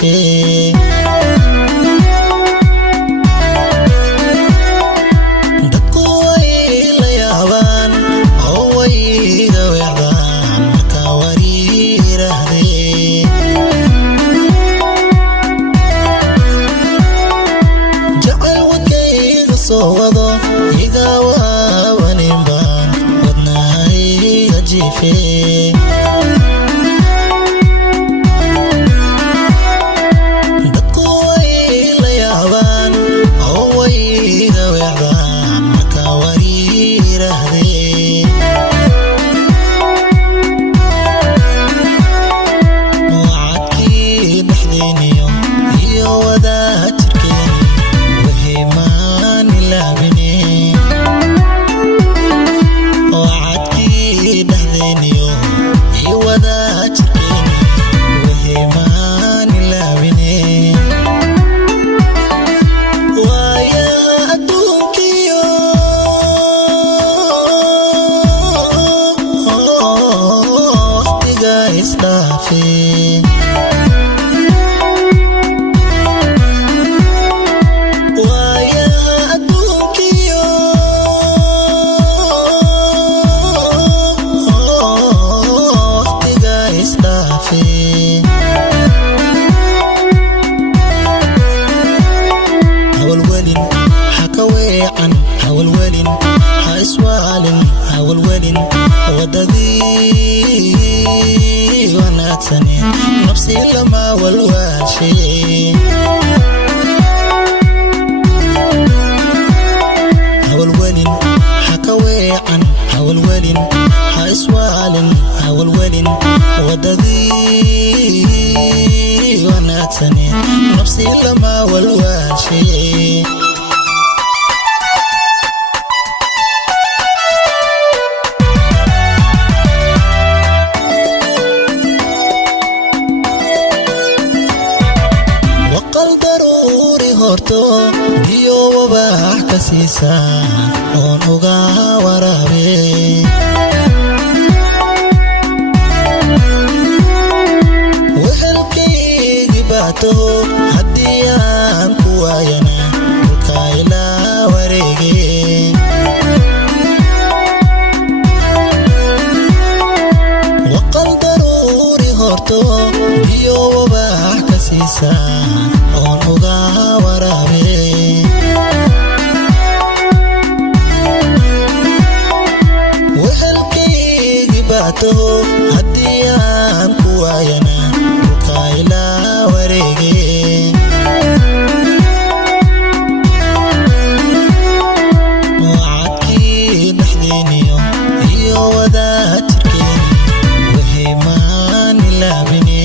jiifee dadku way la yaabaan oo way iga weecdaan markaa wariiraahdee jacayl wadkayga soo wado iga waawanin baan wadnahayga jiifee نفسي لما والواشي هول ولين حكوي عن هول ولين هايسوالين هول ولين ودذي وناتني نفسي لما والواشي biyo wabax ka siisaa oon uga waraabe wehelkaygi baato haddii aan ku waayana dhulka ilaa wareege waqal daruuri horto biyo wabax ka siisaa oon uga waraabe wehelkaygi baato haddii aan ku waayana dhulka ilaa wareege wacadkii dhexdeeniyo iyo wadaajirkeeni wixii maan ilaabine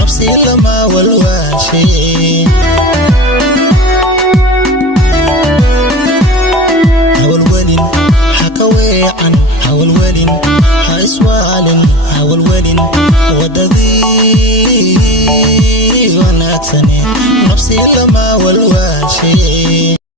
نفسي لما والواشي هول ولين حكوي عن هول ولين هايسوالين هول ولين ودذي وناتني نفسي لما والواشي